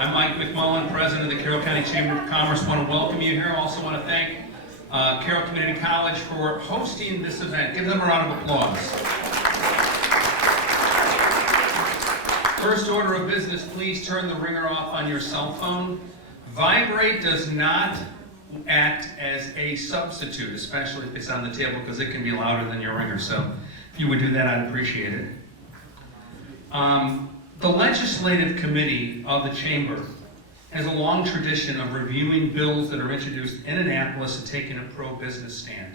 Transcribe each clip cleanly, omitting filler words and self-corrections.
I'm Mike McMullen, President of the Carroll County Chamber of Commerce. I want to welcome you here. I also want to thank Carroll Community College for hosting this event. Give them a round of applause. First order of business, please turn the ringer off on your cell phone. Vibrate does not act as a substitute, especially if it's on the table, because it can be louder than your ringer. So if you would do that, I'd appreciate it. The Legislative Committee of the Chamber has a long tradition of reviewing bills that are introduced in Annapolis and taking a pro-business stand.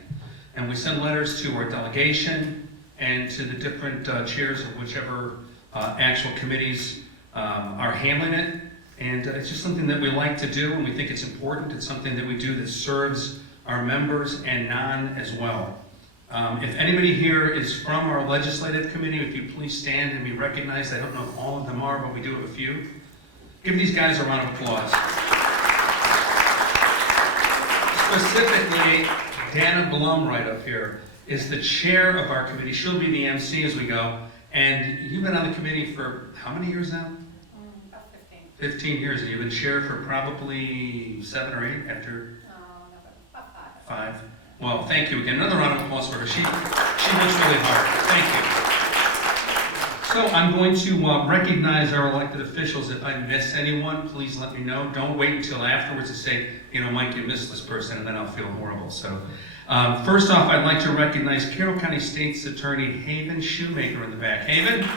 And we send letters to our delegation and to the different chairs of whichever actual committees are handling it. And it's just something that we like to do, and we think it's important. It's something that we do that serves our members and non as well. If anybody here is from our legislative committee, if you please stand and be recognized. I don't know if all of them are, but we do have a few. Give these guys a round of applause. Specifically, Dana Blum right up here is the chair of our committee. She'll be the MC as we go. And you've been on the committee for how many years now? About 15. 15 years, and you've been chair for probably 7 or 8 after? No, about 5. 5. Well, thank you again. Another round of applause for her. She works really hard. Thank you. So I'm going to recognize our elected officials. If I miss anyone, please let me know. Don't wait until afterwards to say, Mike, you missed this person, and then I'll feel horrible. So first off, I'd like to recognize Carroll County State's Attorney Haven Shoemaker in the back. Haven?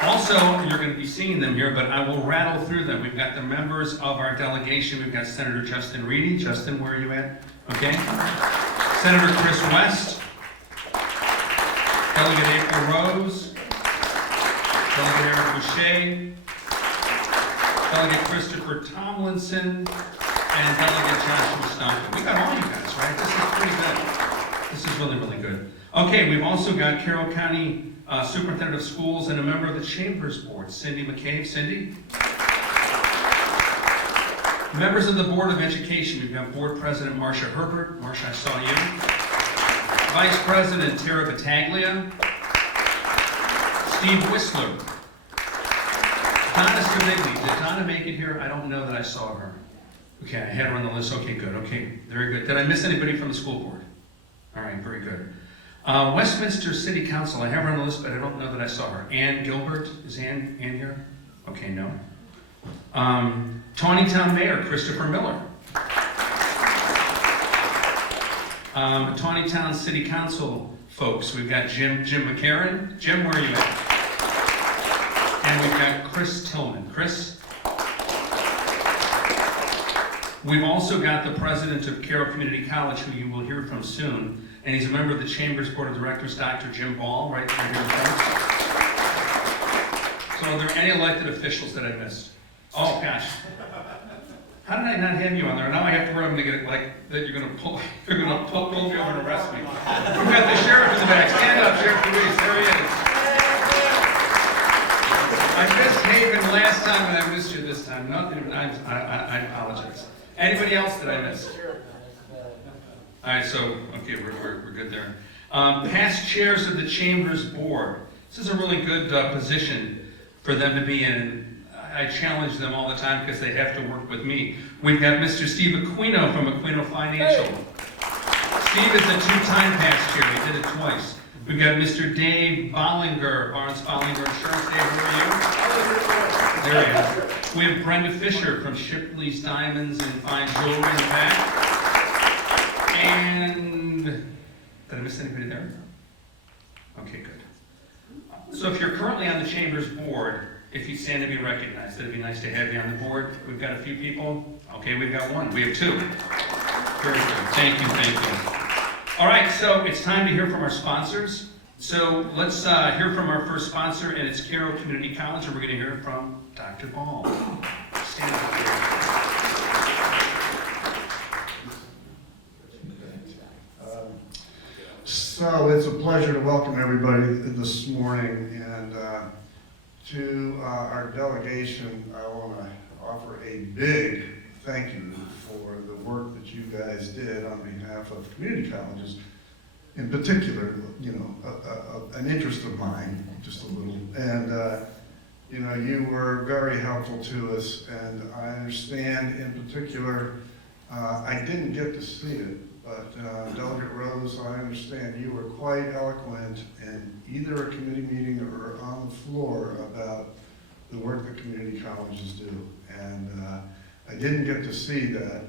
Also, you're going to be seeing them here, but I will rattle through them. We've got the members of our delegation. We've got Senator Justin Reedy. Justin, where are you at? Okay. Senator Chris West. Delegate April Rose. Delegate Eric Bouchat. Delegate Christopher Tomlinson. And Delegate Joshua Stonko. We got all you guys, right? This is pretty good. This is really, really good. Okay, we've also got Carroll County Superintendent of Schools and a member of the Chambers Board, Cindy McCabe. Cindy? Members of the Board of Education, we've got Board President Marcia Herbert. Marcia, I saw you. Vice President Tara Battaglia. Steve Whistler. Donna Scavigli. Did Donna make it here? I don't know that I saw her. Okay, I had her on the list. Okay, good. Okay, very good. Did I miss anybody from the school board? All right, very good. Westminster City Council, I have her on the list, but I don't know that I saw her. Ann Gilbert, is Ann here? Okay, no. Tawnytown Mayor, Christopher Miller. Tawnytown City Council folks, we've got Jim McCarron. Jim, where are you at? And we've got Chris Tillman. Chris? We've also got the president of Carroll Community College, who you will hear from soon, and he's a member of the Chamber's Board of Directors, Dr. Jim Ball, right here in front. So are there any elected officials that I missed? Oh, gosh. How did I not have you on there? Now I have to worry I'm going to get it like that you're going to pull me over and arrest me. We've got the sheriff in the back. Stand up, Sheriff Louise. There he is. I missed Haven last time and I missed you this time. Nothing. I apologize. Anybody else that I missed? All right, so, okay, we're good there. Past chairs of the Chamber's Board. This is a really good position for them to be in. I challenge them all the time because they have to work with me. We've got Mr. Steve Aquino from Aquino Financial. Steve is a 2-time past chair. He did it twice. We've got Mr. Dave Bollinger, Barnes Bollinger Insurance. Dave, where are you? There he is. We have Brenda Fisher from Shipley's Diamonds and Fine Jewelry in the back. And did I miss anybody there? Okay, good. So if you're currently on the Chamber's Board, if you stand to be recognized, it'd be nice to have you on the board. We've got a few people. Okay, we've got 1. We have 2. Very good. Thank you. All right, so it's time to hear from our sponsors. So let's hear from our first sponsor, and it's Carroll Community College, and we're going to hear from Dr. Ball. Stand up here. So it's a pleasure to welcome everybody this morning, and to our delegation, I want to offer a big thank you for the work that you guys did on behalf of community colleges, in particular, an interest of mine, just a little, and you know, you were very helpful to us, and I understand in particular, I didn't get to see it, but Delegate Rose, I understand you were quite eloquent in either a committee meeting or on the floor about the work that community colleges do. And I didn't get to see that,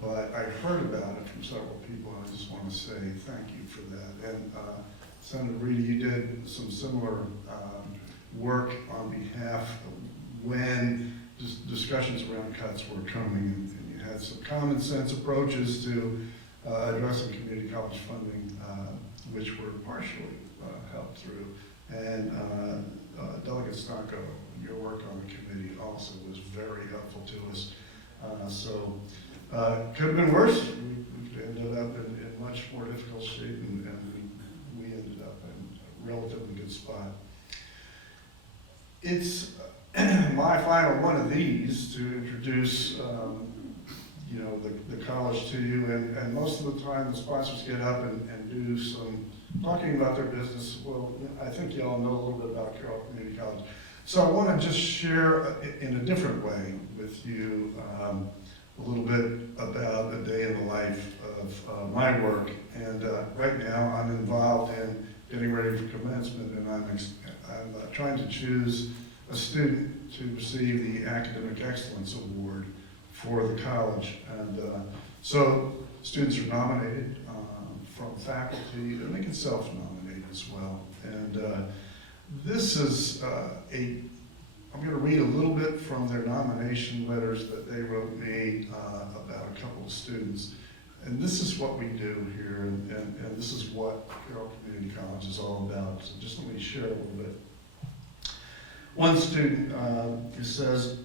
but I heard about it from several people, and I just want to say thank you for that. And Senator Reedy, you did some similar work on behalf of when discussions around cuts were coming, and you had some common sense approaches to addressing community college funding, which were partially helped through. And Delegate Stonko, your work on the committee also was very helpful to us. Could have been worse. We ended up in much more difficult shape, and we ended up in a relatively good spot. It's my final one of these to introduce, you know, the college to you, and most of the time the sponsors get up and do some talking about their business. Well, I think you all know a little bit about Carroll Community College. So I want to just share in a different way with you a little bit about a day in the life of my work. And right now I'm involved in getting ready for commencement, and I'm trying to choose a student to receive the Academic Excellence Award for the college. And so students are nominated from faculty, and they can self-nominate as well. And this is I'm going to read a little bit from their nomination letters that they wrote me about a couple of students. And this is what we do here, and this is what Carroll Community College is all about. So just let me share a little bit. One student who says,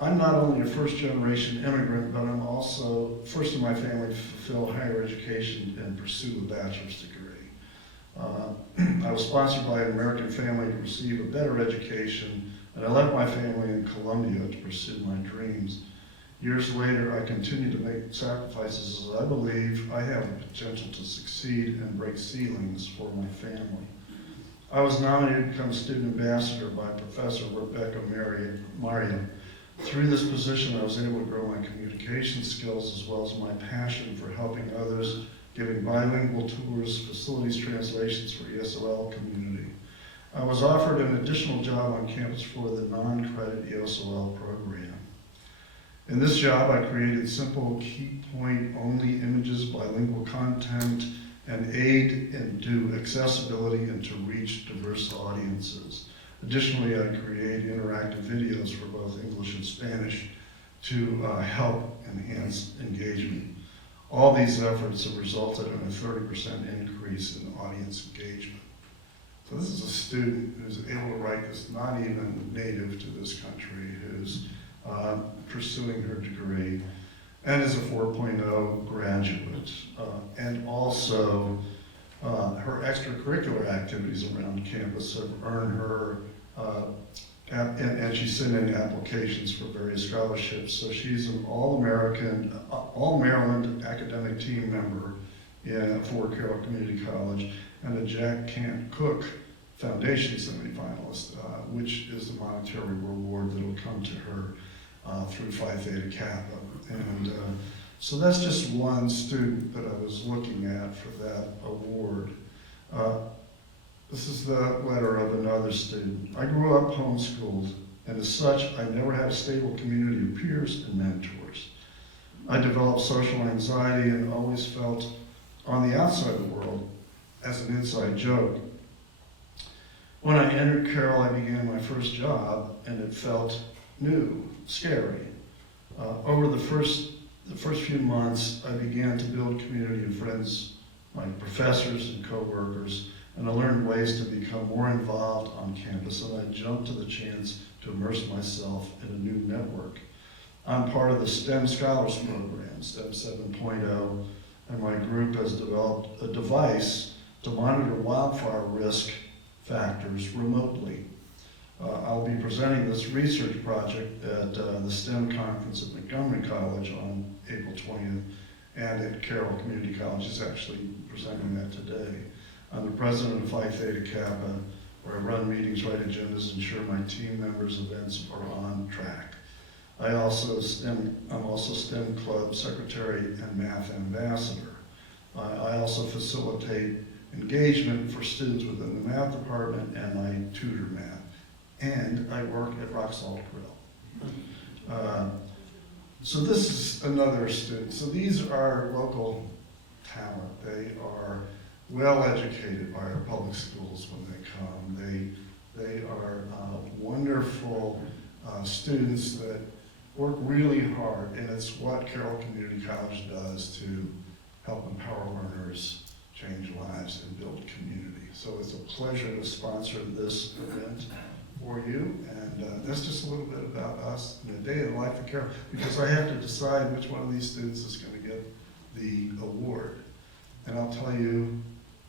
I'm not only a first-generation immigrant, but I'm also first in my family to fulfill higher education and pursue a bachelor's degree. I was sponsored by an American family to receive a better education, and I left my family in Columbia to pursue my dreams. Years later, I continue to make sacrifices as I believe I have the potential to succeed and break ceilings for my family. I was nominated to become student ambassador by Professor Rebecca Maria. Through this position, I was able to grow my communication skills as well as my passion for helping others, giving bilingual tours, facilities translations for ESOL community. I was offered an additional job on campus for the non-credit ESOL program. In this job, I created simple key point only images, bilingual content, and aid into accessibility and to reach diverse audiences. Additionally, I create interactive videos for both English and Spanish to help enhance engagement. All these efforts have resulted in a 30% increase in audience engagement. So this is a student who's able to write this, not even native to this country, who's pursuing her degree and is a 4.0 graduate. And also her extracurricular activities around campus have earned her, and she's sent in applications for various scholarships. So she's an All-American, All-Maryland academic team member for Carroll Community College, and a Jack Kent Cook Foundation semifinalist, which is the monetary reward that will come to her through Phi Theta Kappa. And so that's just one student that I was looking at for that award. This is the letter of another student. I grew up homeschooled, and as such, I never had a stable community of peers and mentors. I developed social anxiety and always felt on the outside of the world as an inside joke. When I entered Carroll, I began my first job, and it felt new, scary. Over the first few months, I began to build community of friends, my professors and coworkers, and I learned ways to become more involved on campus, and I jumped to the chance to immerse myself in a new network. I'm part of the STEM Scholars Program, STEM 7.0, and my group has developed a device to monitor wildfire risk factors remotely. I'll be presenting this research project at the STEM conference at Montgomery College on April 20th, and at Carroll Community College is actually presenting that today. I'm the president of Phi Theta Kappa, where I run meetings, write agendas, ensure my team members' events are on track. I'm also STEM Club Secretary and Math Ambassador. I also facilitate engagement for students within the math department, and I tutor math. And I work at Rock Salt Grill. So this is another student. So these are local talent. They are well educated by our public schools when they come. They are wonderful students that work really hard, and it's what Carroll Community College does to help empower learners, change lives, and build community. So it's a pleasure to sponsor this event for you, and that's just a little bit about us in a day in the life of Carroll, because I have to decide which one of these students is going to get the award. And I'll tell you,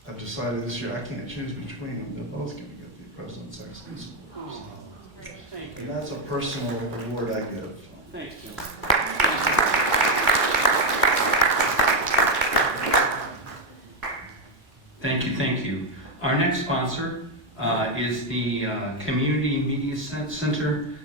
I've decided this year I can't choose between them. They're both going to get the President's Excellence Award. Thank And you. that's a personal award I give. Thank you. Thank you, thank you. Our next sponsor is the Community Media Center.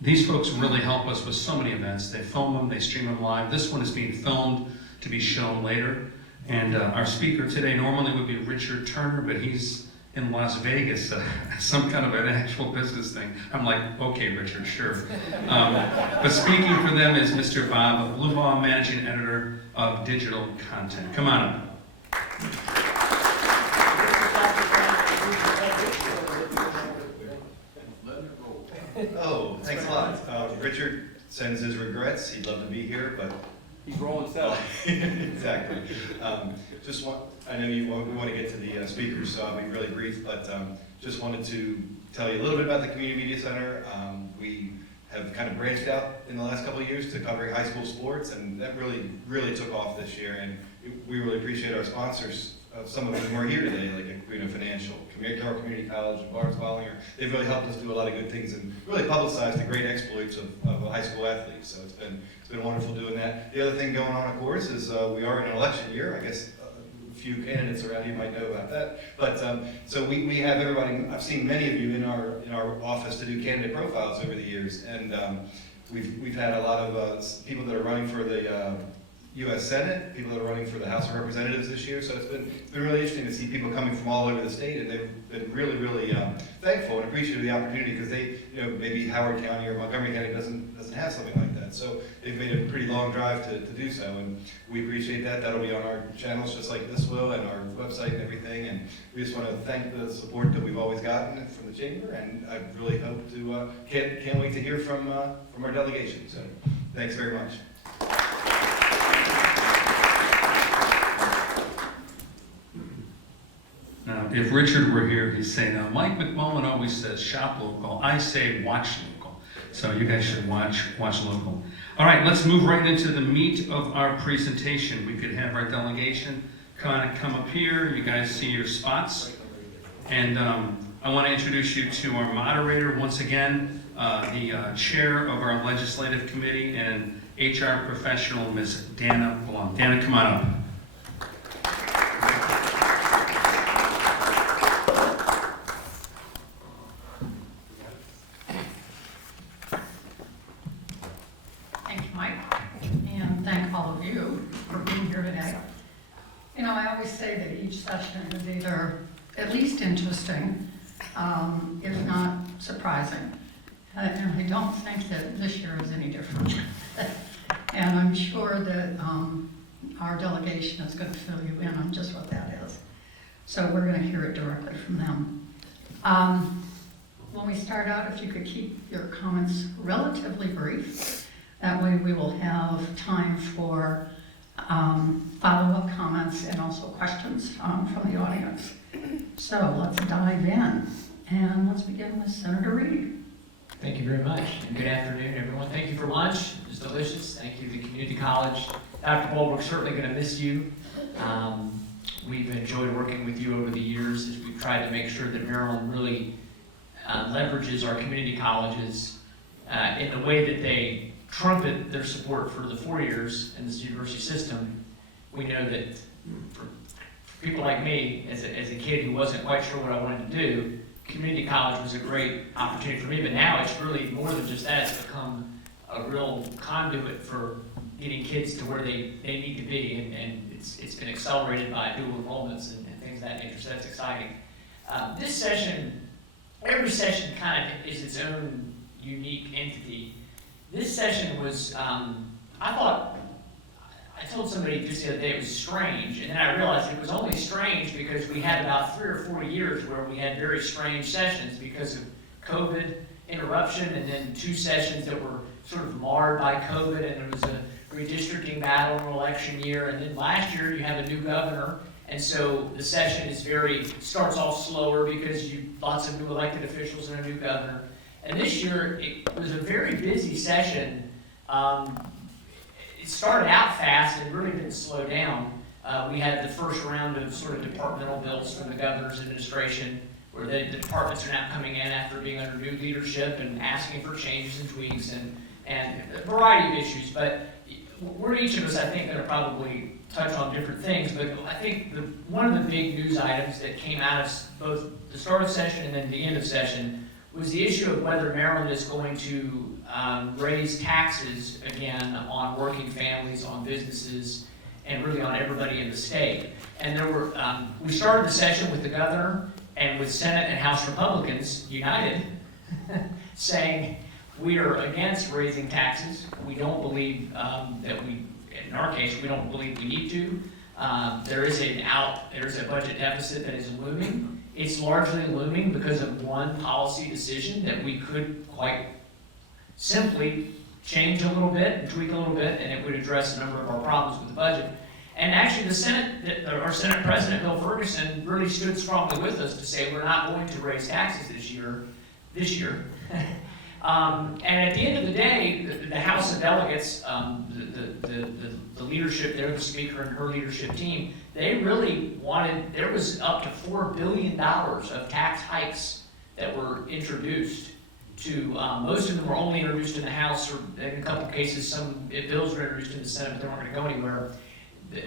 These folks really help us with so many events. They film them, they stream them live. This one is being filmed to be shown later. And our speaker today normally would be Richard Turner, but he's in Las Vegas, some kind of an actual business thing. I'm like, okay, Richard, sure. But speaking for them is Mr. Bob Blubaugh, Managing Editor of Digital Content. Come on up. Oh, thanks a lot. Richard sends his regrets. He'd love to be here, but He's rolling south. exactly. I know we want to get to the speakers, so I'll be really brief, but just wanted to tell you a little bit about the Community Media Center. We have kind of branched out in the last couple of years to covering high school sports, and that really took off this year, and we really appreciate our sponsors. Some of them who are here today, like Financial, Carroll Community College, and Barnes Bollinger. They've really helped us do a lot of good things and really publicized the great exploits of high school athletes. So it's been wonderful doing that. The other thing going on, of course, is we are in an election year. I guess a few candidates around here might know about that. But so we have everybody. I've seen many of you in our office to do candidate profiles over the years, and we've had a lot of people that are running for the U.S. Senate, people that are running for the House of Representatives this year. So it's been really interesting to see people coming from all over the state, and they've been really thankful and appreciative of the opportunity, because they, maybe Howard County or Montgomery County doesn't have something like that. So they've made a pretty long drive to do so, and we appreciate that. That'll be on our channels just like this will, and our website and everything. And we just want to thank the support that we've always gotten from the chamber, and I really hope to can't wait to hear from our delegation. So thanks very much. Now, if Richard were here, he'd say, now, Mike McMullen always says shop local. I say watch local. So you guys should watch local. All right, let's move right into the meat of our presentation. We could have our delegation come up here. You guys see your spots. And I want to introduce you to our moderator once again, the chair of our legislative committee and HR professional, Ms. Dana Blum. Dana, come on up. Thank you, Mike, and thank all of you for being here today. I always say that each session is either at least interesting, if not surprising. And I don't think that this year is any different. And I'm sure that our delegation is going to fill you in on just what that is. So we're going to hear it directly from them. When we start out, if you could keep your comments relatively brief, that way we will have time for follow-up comments and also questions from the audience. So let's dive in, and let's begin with Senator Reed. Thank you very much, and good afternoon, everyone. Thank you for lunch. It was delicious. Thank you to the community college. Dr. Bull, we're certainly going to miss you. We've enjoyed working with you over the years as we've tried to make sure that Maryland really leverages our community colleges in the way that they trumpet their support for the 4 years in this university system. We know that for people like me, as a kid who wasn't quite sure what I wanted to do, community college was a great opportunity for me, but now it's really more than just that. It's become a real conduit for getting kids to where they need to be, and it's been accelerated by dual enrollments and things of that nature, so that's exciting. This session, every session kind of is its own unique entity. This session was, I told somebody just the other day it was strange, and then I realized it was only strange because we had about 3 or 4 years where we had very strange sessions because of COVID interruption, and then 2 sessions that were sort of marred by COVID, and there was a redistricting battle in election year, and then last year you have a new governor, and so the session starts off slower because lots of new elected officials and a new governor. And this year, it was a very busy session. It started out fast and really didn't slow down. We had the first round of sort of departmental bills from the governor's administration, where the departments are now coming in after being under new leadership and asking for changes and tweaks and a variety of issues. But we're each of us, I think, going to probably touch on different things. But I think one of the big news items that came out of both the start of session and then the end of session was the issue of whether Maryland is going to raise taxes again on working families, on businesses, and really on everybody in the state. And we started the session with the governor and with Senate and House Republicans united saying we are against raising taxes. We don't believe in our case, we don't believe we need to. There is a budget deficit that is looming. It's largely looming because of one policy decision that we could quite simply change a little bit and tweak a little bit, and it would address a number of our problems with the budget. And actually our Senate President, Bill Ferguson, really stood strongly with us to say we're not going to raise taxes this year. And at the end of the day, the House of Delegates, the leadership there, the Speaker and her leadership team, they really there was up to $4 billion of tax hikes that were introduced to, most of them were only introduced in the House, or in a couple cases, some bills were introduced in the Senate, but they weren't going to go anywhere.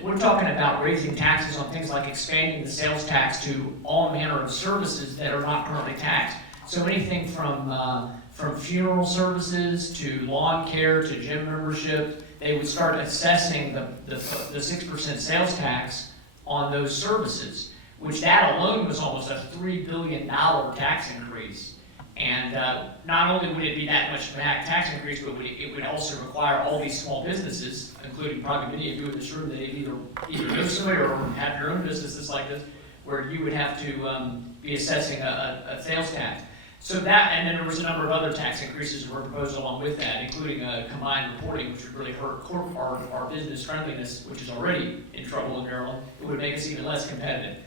We're talking about raising taxes on things like expanding the sales tax to all manner of services that are not currently taxed. So anything from funeral services to lawn care to gym membership, they would start assessing the 6% sales tax on those services, which that alone was almost a $3 billion tax increase. And not only would it be that much of a tax increase, but it would also require all these small businesses, including probably many of you in this room, that either go somewhere or have your own businesses like this, where you would have to be assessing a sales tax. So that, and then there was a number of other tax increases that were proposed along with that, including combined reporting, which would really hurt our business friendliness, which is already in trouble in Maryland. It would make us even less competitive.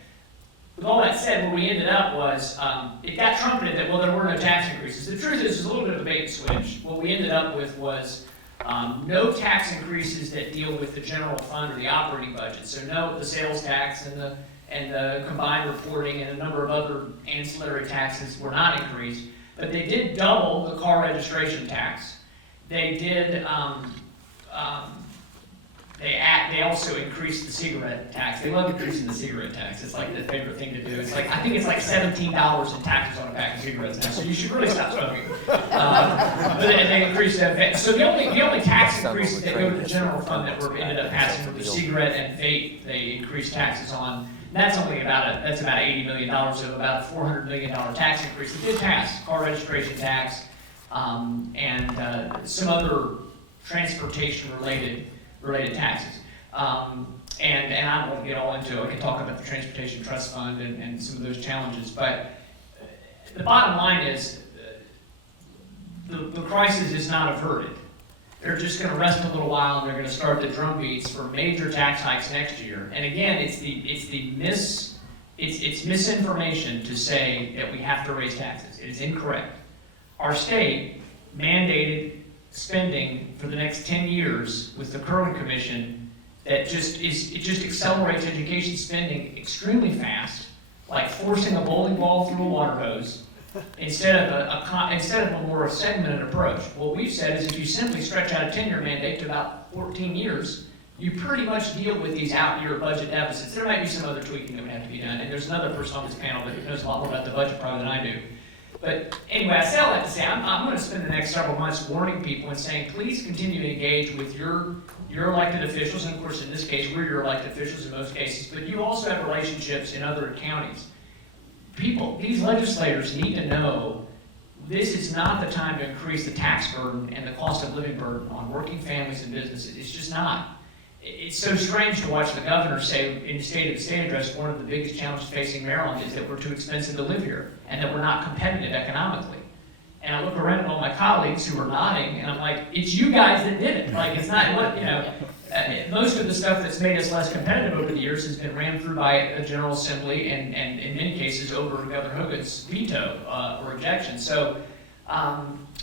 With all that said, where we ended up was, it got trumpeted that, well, there were no tax increases. The truth is, it's a little bit of a bait and switch. What we ended up with was no tax increases that deal with the general fund or the operating budget. So no, the sales tax and the combined reporting and a number of other ancillary taxes were not increased, but they did double the car registration tax. They did, they also increased the cigarette tax. They love increasing the cigarette tax. It's like the favorite thing to do. It's like, I think it's like $17 in taxes on a pack of cigarettes now, so you should really stop smoking. But they increased that. So the only tax increases that go to the general fund that were ended up passing were the cigarette and vape. They increased taxes on. That's only about $80 million, so about a $400 million tax increase. It did pass car registration tax and some other transportation-related taxes. And I won't get all into it. I can talk about the Transportation Trust Fund and some of those challenges. But the bottom line is the crisis is not averted. They're just going to rest a little while, and they're going to start the drumbeats for major tax hikes next year. And again, it's misinformation to say that we have to raise taxes. It is incorrect. Our state mandated spending for the next 10 years with the Carroll Commission that just accelerates education spending extremely fast, like forcing a bowling ball through a water hose. Instead of a more segmented approach. What we've said is if you simply stretch out a 10-year mandate to about 14 years, you pretty much deal with these out-year budget deficits. There might be some other tweaking that would have to be done, and there's another person on this panel that knows a lot more about the budget probably than I do. But anyway, I say all that to say, I'm going to spend the next several months warning people and saying, please continue to engage with your elected officials, and of course in this case, we're your elected officials in most cases, but you also have relationships in other counties. People, these legislators need to know this is not the time to increase the tax burden and the cost of living burden on working families and businesses. It's just not. It's so strange to watch the governor say in the State of the State address, one of the biggest challenges facing Maryland is that we're too expensive to live here and that we're not competitive economically. And I look around at all my colleagues who are nodding and I'm like, it's you guys that did it. Like, it's not what, most of the stuff that's made us less competitive over the years has been ran through by a General Assembly and in many cases over Governor Hogan's veto or objection. So,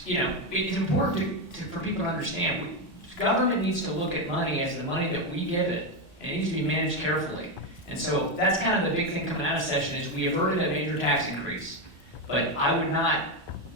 it's important for people to understand, government needs to look at money as the money that we give it, and it needs to be managed carefully. And so that's kind of the big thing coming out of session is we averted a major tax increase. But I would not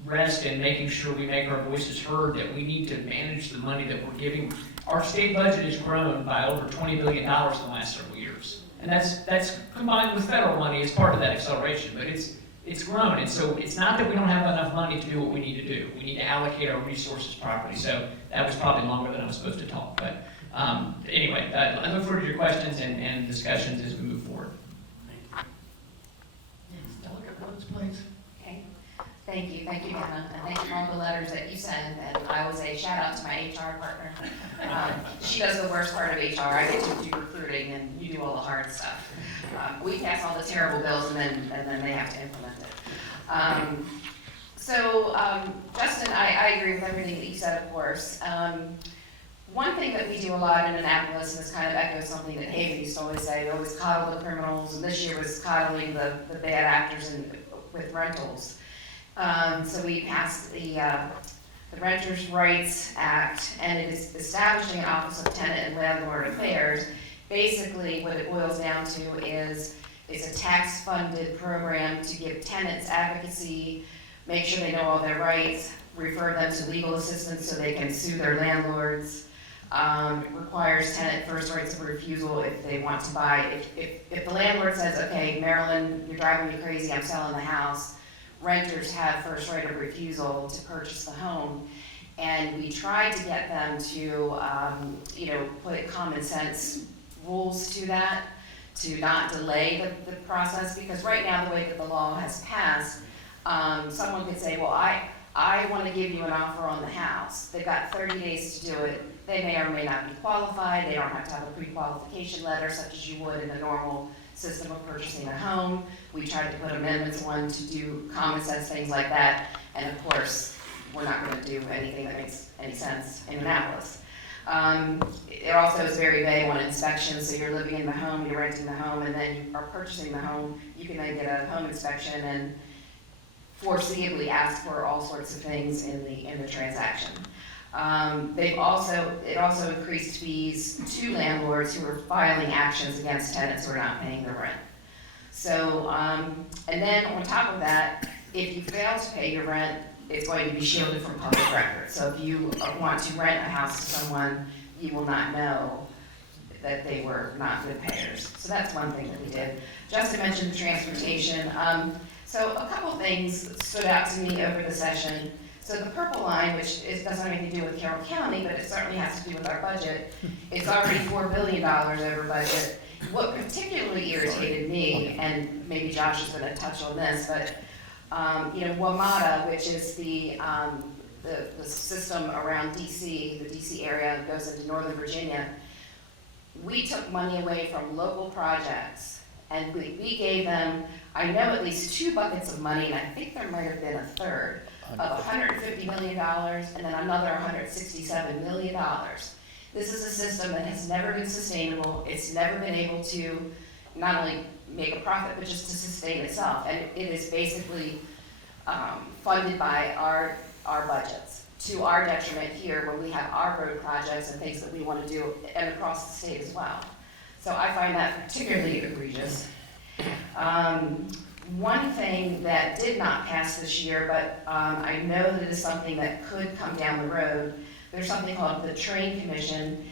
rest in making sure we make our voices heard, that we need to manage the money that we're giving. Our state budget has grown by over $20 billion in the last several years. And that's combined with federal money as part of that acceleration, but it's grown. And so it's not that we don't have enough money to do what we need to do. We need to allocate our resources properly. So that was probably longer than I was supposed to talk. But anyway, I look forward to your questions and discussions as we move forward. Yes, Delegate Rhodes, please. Okay, thank you, Donna, and thank you for all the letters that you send, and I will say shout out to my HR partner. She does the worst part of HR, I get to do recruiting and you do all the hard stuff. We pass all the terrible bills and then they have to implement it. Justin, I agree with everything that you said, of course. One thing that we do a lot in Annapolis, and this kind of echoes something that Haven used to always say, we always coddle the criminals, and this year was coddling the bad actors with rentals. So we passed the Renters' Rights Act, and it is establishing an Office of Tenant and Landlord Affairs. Basically, what it boils down to is it's a tax-funded program to give tenants advocacy, make sure they know all their rights, refer them to legal assistance so they can sue their landlords. It requires tenant first rights of refusal if they want to buy. If the landlord says, okay, Marilyn, you're driving me crazy, I'm selling the house, renters have first right of refusal to purchase the home. And we tried to get them to, put common sense rules to that, to not delay the process, because right now, the way that the law has passed, someone could say, well, I want to give you an offer on the house. They've got 30 days to do it. They may or may not be qualified. They don't have to have a pre-qualification letter such as you would in the normal system of purchasing a home. We tried to put amendments on to do common sense things like that. And of course, we're not going to do anything that makes any sense in Annapolis. It also is very vague on inspection. So you're living in the home, you're renting the home, and then you are purchasing the home. You can then get a home inspection and foreseeably ask for all sorts of things in the transaction. It also increased fees to landlords who are filing actions against tenants who are not paying their rent. So, and then on top of that, if you fail to pay your rent, it's going to be shielded from public record. So if you want to rent a house to someone, you will not know that they were not good payers. So that's one thing that we did. Justin mentioned the transportation. So a couple things stood out to me over the session. So the purple line, which doesn't have anything to do with Carroll County, but it certainly has to do with our budget, it's already $4 billion over budget. What particularly irritated me, and maybe Josh is going to touch on this, but WMATA, which is the system around DC, the DC area that goes into Northern Virginia, we took money away from local projects, and we gave them, I know, at least 2 buckets of money, and I think there might have been a third, of $150 million, and then another $167 million. This is a system that has never been sustainable. It's never been able to not only make a profit, but just to sustain itself. And it is basically funded by our budgets, to our detriment here when we have our road projects and things that we want to do, and across the state as well. So I find that particularly egregious. One thing that did not pass this year, but I know that is something that could come down the road, there's something called the Train Commission,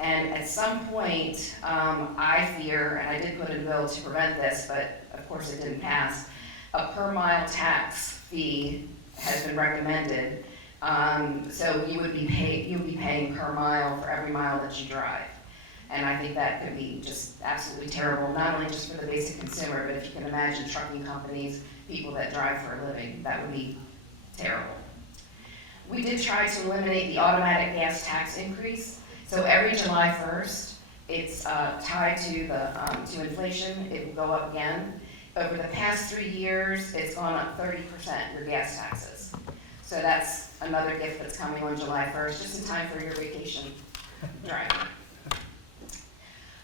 And at some point, I fear, and I did put in a bill to prevent this, but of course it didn't pass, a per mile tax fee has been recommended. So you'll be paying per mile for every mile that you drive. And I think that could be just absolutely terrible, not only just for the basic consumer, but if you can imagine trucking companies, people that drive for a living, that would be terrible. We did try to eliminate the automatic gas tax increase. So every July 1st, it's tied to to inflation. It will go up again. Over the past 3 years, it's gone up 30%, your gas taxes. So that's another gift that's coming on July 1st, just in time for your vacation driving.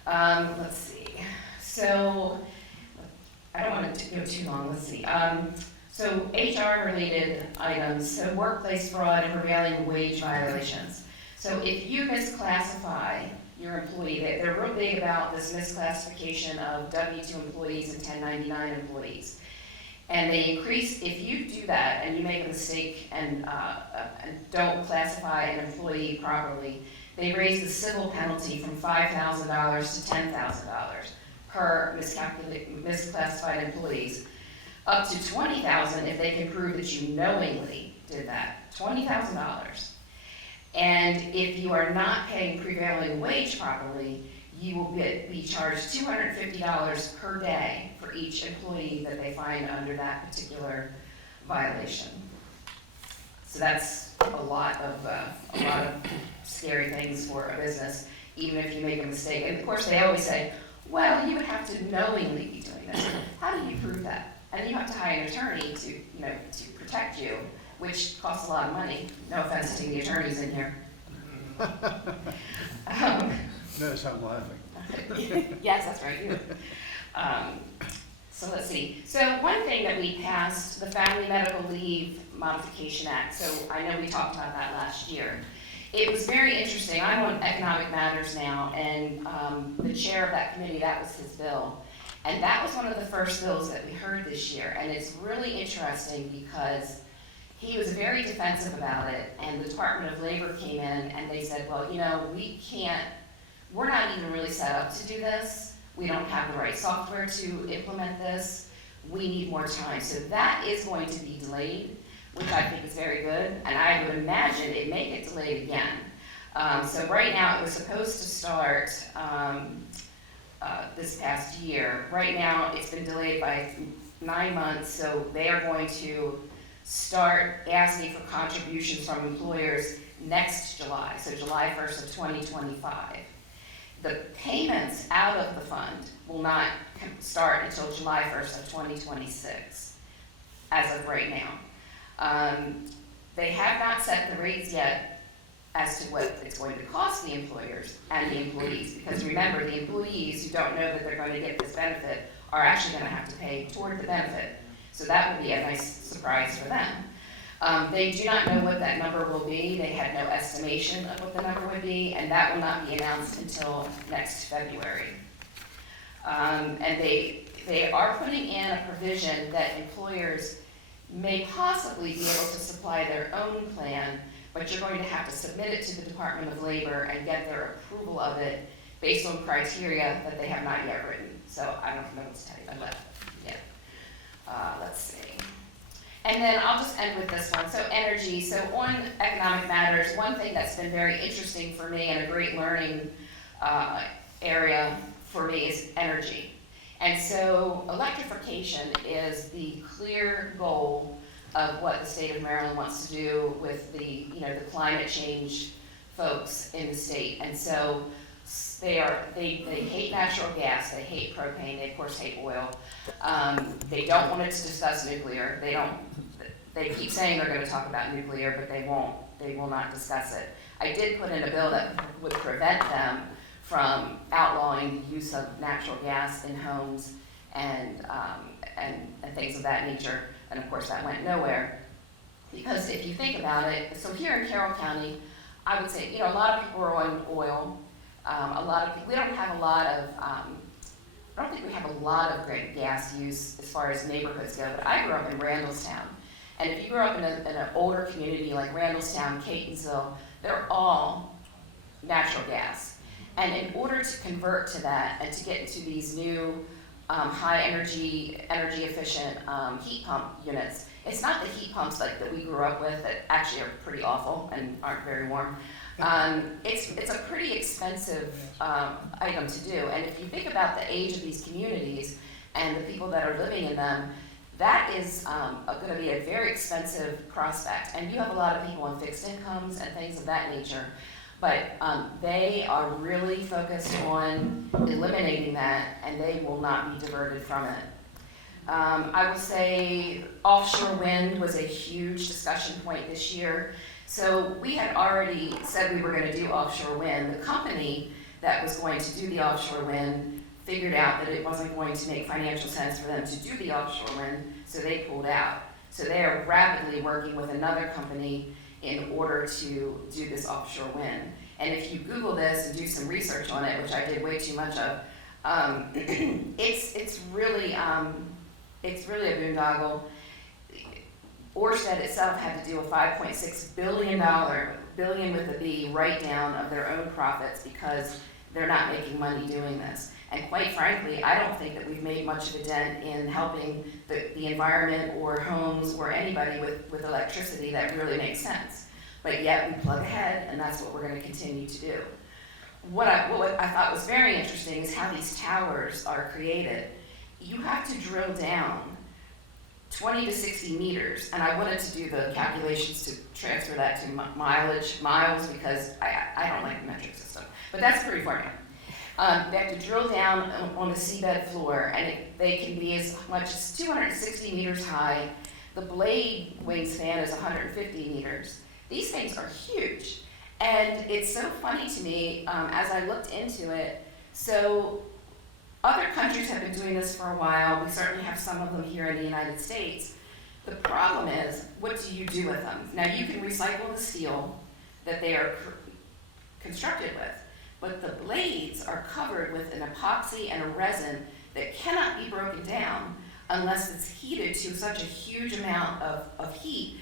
Let's see. So I don't want to go too long. Let's see. So HR-related items, so workplace fraud and prevailing wage violations. So if you misclassify your employee, they're real big about this misclassification of W-2 employees and 1099 employees. And they increase, if you do that and you make a mistake and don't classify an employee properly, they raise the civil penalty from $5,000 to $10,000 per misclassified employees, up to $20,000 if they can prove that you knowingly did that, $20,000. And if you are not paying prevailing wage properly, you will be charged $250 per day for each employee that they find under that particular violation. So that's a lot of scary things for a business, even if you make a mistake. And of course, they always say, well, you would have to knowingly be doing this. How do you prove that? And you have to hire an attorney to protect you, which costs a lot of money. No offense to the attorneys in here. Notice I'm laughing. Yes, that's right, you. So let's see. So one thing that we passed, the Family Medical Leave Modification Act. So I know we talked about that last year. It was very interesting. I'm on Economic Matters now, and the chair of that committee, that was his bill. And that was one of the first bills that we heard this year. And it's really interesting because he was very defensive about it, and the Department of Labor came in and they said, well, we're not even really set up to do this. We don't have the right software to implement this. We need more time. So that is going to be delayed, which I think is very good, and I would imagine it may get delayed again. So right now it was supposed to start this past year. Right now it's been delayed by 9 months, so they are going to start asking for contributions from employers next July, so July 1st of 2025. The payments out of the fund will not start until July 1st of 2026, as of right now. They have not set the rates yet as to what it's going to cost the employers and the employees, because remember, the employees who don't know that they're going to get this benefit are actually going to have to pay toward the benefit. So that will be a nice surprise for them. They do not know what that number will be. They had no estimation of what the number would be, and that will not be announced until next February. And they are putting in a provision that employers may possibly be able to supply their own plan, but you're going to have to submit it to the Department of Labor and get their approval of it based on criteria that they have not yet written. So I don't know what to tell you about that yet. Let's see. And then I'll just end with this one. So energy. So on Economic Matters, one thing that's been very interesting for me and a great learning area for me is energy. And so electrification is the clear goal of what the state of Maryland wants to do with the climate change folks in the state. And so they hate natural gas, they hate propane, they of course hate oil. They don't want it to discuss nuclear. They keep saying they're going to talk about nuclear, but they won't. They will not discuss it. I did put in a bill that would prevent them from outlawing the use of natural gas in homes and things of that nature. And of course that went nowhere. Because if you think about it, so here in Carroll County, I would say, a lot of people are on oil. We don't have a lot of, I don't think we have a lot of great gas use as far as neighborhoods go, but I grew up in Randallstown. And if you grew up in an older community like Randallstown, Catonsville, they're all natural gas. And in order to convert to that and to get into these new high energy efficient heat pump units, it's not the heat pumps like that we grew up with that actually are pretty awful and aren't very warm. It's a pretty expensive item to do. And if you think about the age of these communities and the people that are living in them, that is going to be a very expensive prospect. And you have a lot of people on fixed incomes and things of that nature. But they are really focused on eliminating that, and they will not be diverted from it. I will say offshore wind was a huge discussion point this year. So we had already said we were going to do offshore wind. The company that was going to do the offshore wind figured out that it wasn't going to make financial sense for them to do the offshore wind, so they pulled out. So they are rapidly working with another company in order to do this offshore wind. And if you Google this and do some research on it, which I did way too much of, it's really a boondoggle. Ørsted itself had to do a $5.6 billion with a B, write-down of their own profits because they're not making money doing this. And quite frankly, I don't think that we've made much of a dent in helping the environment or homes or anybody with electricity that really makes sense. But yet we plug ahead, and that's what we're going to continue to do. What I thought was very interesting is how these towers are created. You have to drill down 20 to 60 meters, and I wanted to do the calculations to transfer that to miles, because I don't like the metric system, but that's pretty formula. They have to drill down on the seabed floor, and they can be as much as 260 meters high. The blade wingspan is 150 meters. These things are huge, and it's so funny to me as I looked into it. So other countries have been doing this for a while. We certainly have some of them here in the United States. The problem is, what do you do with them? Now, you can recycle the steel that they are constructed with, but the blades are covered with an epoxy and a resin that cannot be broken down unless it's heated to such a huge amount of heat.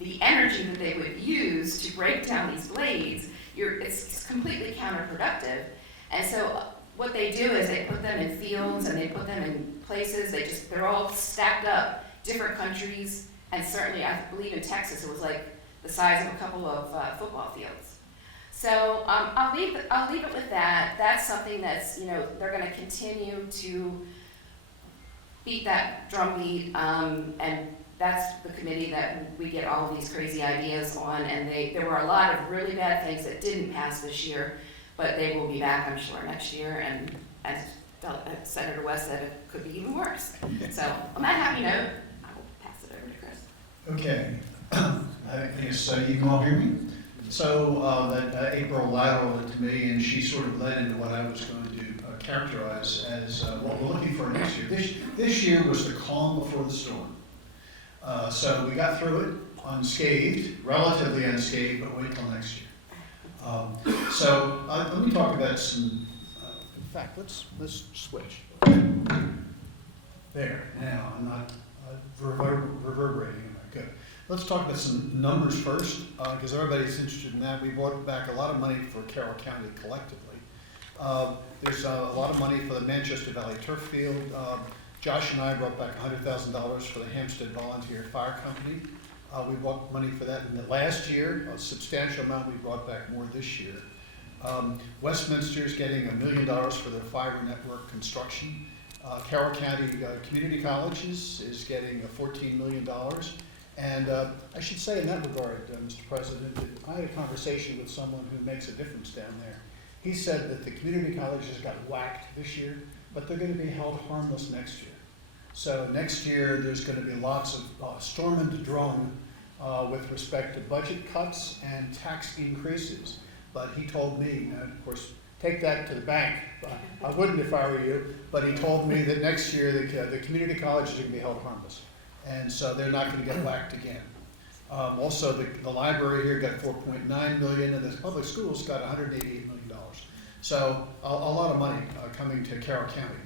The energy that they would use to break down these blades, it's completely counterproductive. And so what they do is they put them in fields and they put them in places, they're all stacked up, different countries, and certainly I believe in Texas it was like the size of a couple of football fields. So I'll leave it with that. That's something that's, they're going to continue to beat that drumbeat, and that's the committee that we get all of these crazy ideas on, and there were a lot of really bad things that didn't pass this year, but they will be back, I'm sure, next year, and as Senator West said, it could be even worse. So on that happy note, I will pass it over to Chris. Okay, I guess you can all hear me. So that April lateraled to me, and she sort of led into what I was going to characterize as what we're looking for next year. This year was the calm before the storm. So we got through it unscathed, relatively unscathed, but wait till next year. So let me talk about some, in fact, let's switch. There, now I'm not reverberating. Good. Let's talk about some numbers first, because everybody's interested in that. We brought back a lot of money for Carroll County collectively. There's a lot of money for the Manchester Valley Turf Field. Josh and I brought back $100,000 for the Hampstead Volunteer Fire Company. We brought money for that in the last year, a substantial amount. We brought back more this year. Westminster's getting $1 million for their fiber network construction. Carroll County Community Colleges is getting $14 million. And I should say in that regard, Mr. President, that I had a conversation with someone who makes a difference down there. He said that the community colleges got whacked this year, but they're going to be held harmless next year. So next year, there's going to be lots of storm and drone with respect to budget cuts and tax increases. But he told me, and of course, take that to the bank. I wouldn't if I were you, but he told me that next year the community colleges are going to be held harmless. And so they're not going to get whacked again. Also, the library here got $4.9 million, and the public schools got $188 million. So a lot of money coming to Carroll County.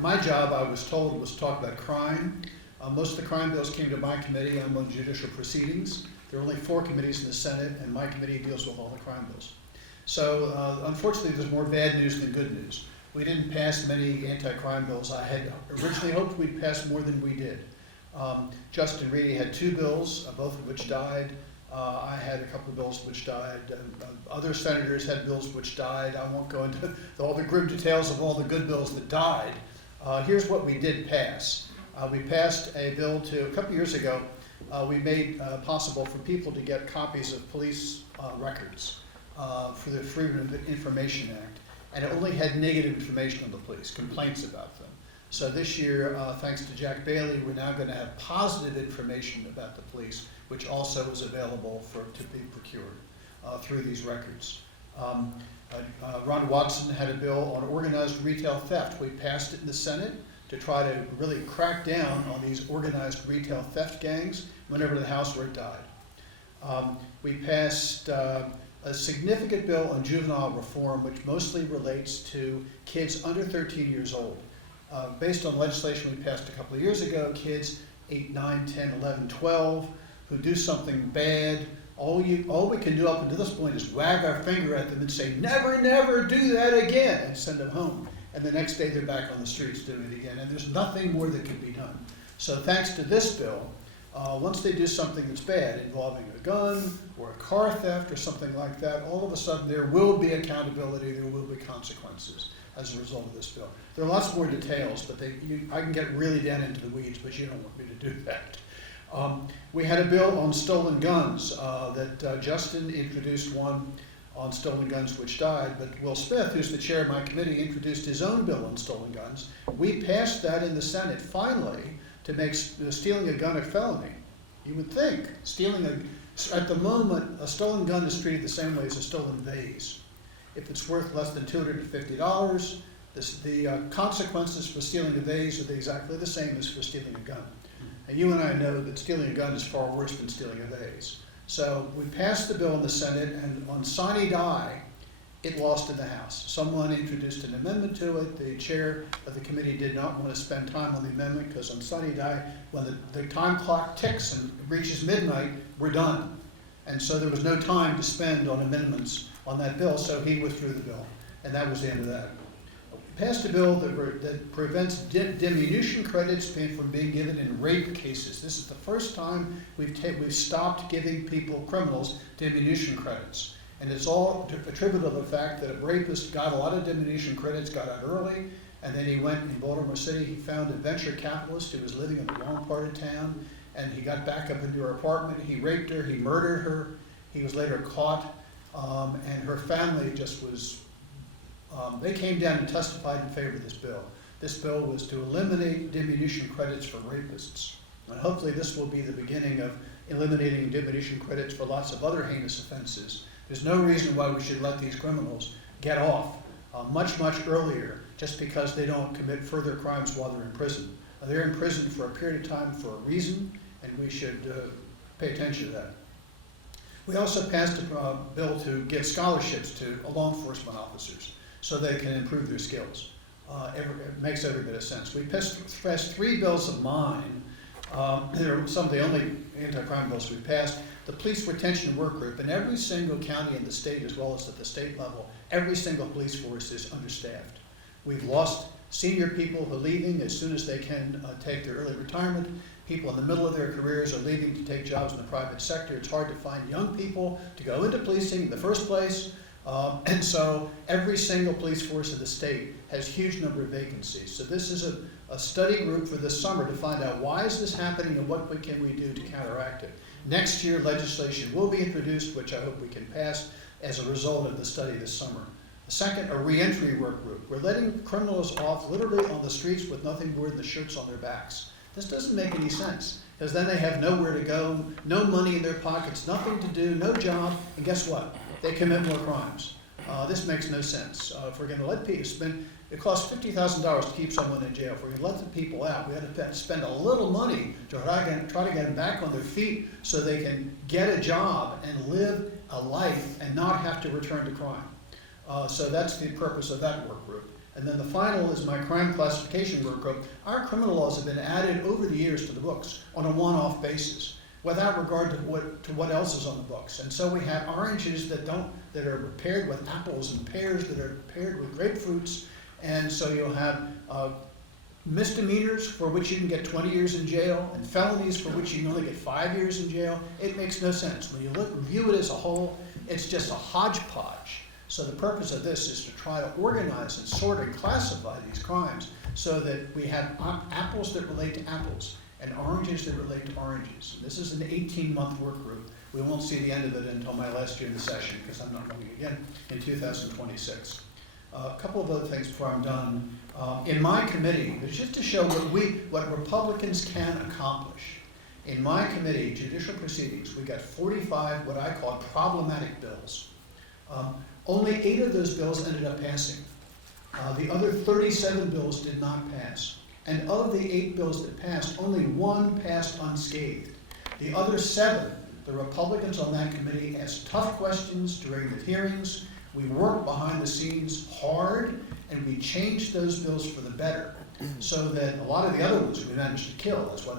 My job, I was told, was to talk about crime. Most of the crime bills came to my committee. I'm on judicial proceedings. There are only 4 committees in the Senate, and my committee deals with all the crime bills. So unfortunately, there's more bad news than good news. We didn't pass many anti-crime bills. I had originally hoped we'd pass more than we did. Justin Reedy had 2 bills, both of which died. I had a couple of bills which died. Other senators had bills which died. I won't go into all the grim details of all the good bills that died. Here's what we did pass. We passed a bill a couple of years ago. We made possible for people to get copies of police records for the Freedom of Information Act. And it only had negative information on the police, complaints about them. So this year, thanks to Jack Bailey, we're now going to have positive information about the police, which also is available to be procured through these records. Ron Watson had a bill on organized retail theft. We passed it in the Senate to try to really crack down on these organized retail theft gangs whenever the House where it died. We passed a significant bill on juvenile reform, which mostly relates to kids under 13 years old. Based on legislation we passed a couple of years ago, kids 8, 9, 10, 11, 12 who do something bad, all we can do up until this point is wag our finger at them and say, never, never do that again, and send them home. And the next day they're back on the streets doing it again, and there's nothing more that can be done. So thanks to this bill, once they do something that's bad, involving a gun or a car theft or something like that, all of a sudden there will be accountability, there will be consequences as a result of this bill. There are lots more details, but I can get really down into the weeds, but you don't want me to do that. We had a bill on stolen guns that Justin introduced one on stolen guns which died, but Will Smith, who's the chair of my committee, introduced his own bill on stolen guns. We passed that in the Senate finally to make stealing a gun a felony. You would think at the moment, a stolen gun is treated the same way as a stolen vase. If it's worth less than $250, the consequences for stealing a vase are exactly the same as for stealing a gun. And you and I know that stealing a gun is far worse than stealing a vase. So we passed the bill in the Senate, and on sine die, it lost in the House. Someone introduced an amendment to it. The chair of the committee did not want to spend time on the amendment because on sine die, when the time clock ticks and reaches midnight, we're done. And so there was no time to spend on amendments on that bill, so he withdrew the bill. And that was the end of that. We passed a bill that prevents diminution credits from being given in rape cases. This is the first time we've stopped giving criminals, diminution credits. And it's all attributable to the fact that a rapist got a lot of diminution credits, got out early, and then he went in Baltimore City, he found a venture capitalist who was living in the wrong part of town, and he got back up into her apartment, he raped her, he murdered her, he was later caught, and her family just was, they came down and testified in favor of this bill. This bill was to eliminate diminution credits for rapists. And hopefully this will be the beginning of eliminating diminution credits for lots of other heinous offenses. There's no reason why we should let these criminals get off much, much earlier just because they don't commit further crimes while they're in prison. They're in prison for a period of time for a reason, and we should pay attention to that. We also passed a bill to give scholarships to law enforcement officers so they can improve their skills. It makes every bit of sense. We passed 3 bills of mine. They're some of the only anti-crime bills we passed. The Police Retention Work Group, in every single county in the state as well as at the state level, every single police force is understaffed. We've lost senior people who are leaving as soon as they can take their early retirement. People in the middle of their careers are leaving to take jobs in the private sector. It's hard to find young people to go into policing in the first place. And so every single police force of the state has a huge number of vacancies. So this is a study group for this summer to find out why is this happening and what can we do to counteract it. Next year, legislation will be introduced, which I hope we can pass as a result of the study this summer. Second, a reentry work group. We're letting criminals off literally on the streets with nothing more than the shirts on their backs. This doesn't make any sense, because then they have nowhere to go, no money in their pockets, nothing to do, no job, and guess what? They commit more crimes. This makes no sense. If we're going to let people spend, it costs $50,000 to keep someone in jail. If we're going to let the people out, we have to spend a little money to try to get them back on their feet so they can get a job and live a life and not have to return to crime. So that's the purpose of that work group. And then the final is my crime classification work group. Our criminal laws have been added over the years to the books on a one-off basis. without regard to what else is on the books. And so we have oranges that are paired with apples, and pears that are paired with grapefruits. And so you'll have misdemeanors for which you can get 20 years in jail, and felonies for which you can only get 5 years in jail. It makes no sense. When you review it as a whole, it's just a hodgepodge. So the purpose of this is to try to organize and sort and classify these crimes so that we have apples that relate to apples and oranges that relate to oranges. And this is an 18-month work group. We won't see the end of it until my last year in the session, because I'm not running again in 2026. A couple of other things before I'm done. In my committee, it's just to show what Republicans can accomplish. In my committee, Judicial Proceedings, we got 45 what I call problematic bills. Only 8 of those bills ended up passing. The other 37 bills did not pass. And of the 8 bills that passed, only 1 passed unscathed. The other 7, the Republicans on that committee asked tough questions during the hearings. We worked behind the scenes hard, and we changed those bills for the better, so that a lot of the other ones we managed to kill. That's why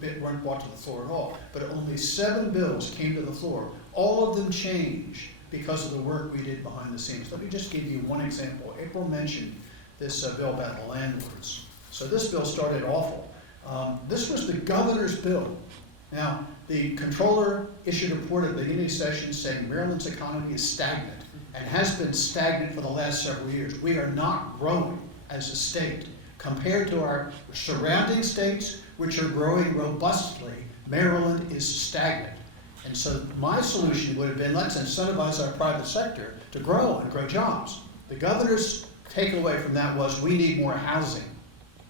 they weren't brought to the floor at all. But only 7 bills came to the floor. All of them changed because of the work we did behind the scenes. Let me just give you one example. April mentioned this bill about the landlords. So this bill started awful. This was the governor's bill. Now, the comptroller issued a report at the beginning of the session saying Maryland's economy is stagnant and has been stagnant for the last several years. We are not growing as a state. Compared to our surrounding states, which are growing robustly, Maryland is stagnant. And so my solution would have been, let's incentivize our private sector to grow and grow jobs. The governor's takeaway from that was, we need more housing.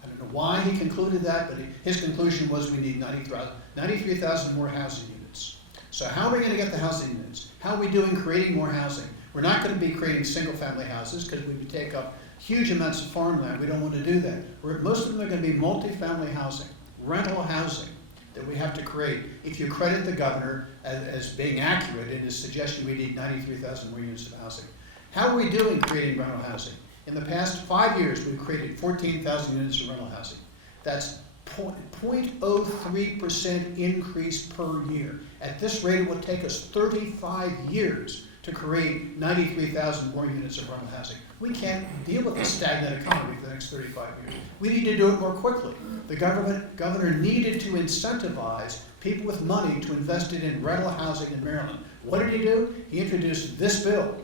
I don't know why he concluded that, but his conclusion was we need 93,000 more housing units. So how are we going to get the housing units? How are we doing creating more housing? We're not going to be creating single-family houses because we would take up huge amounts of farmland. We don't want to do that. Most of them are going to be multifamily housing, rental housing that we have to create. If you credit the governor as being accurate in his suggestion we need 93,000 more units of housing. How are we doing creating rental housing? In the past 5 years, we've created 14,000 units of rental housing. That's 0.03% increase per year. At this rate, it would take us 35 years to create 93,000 more units of rental housing. We can't deal with a stagnant economy for the next 35 years. We need to do it more quickly. The governor needed to incentivize people with money to invest it in rental housing in Maryland. What did he do? He introduced this bill.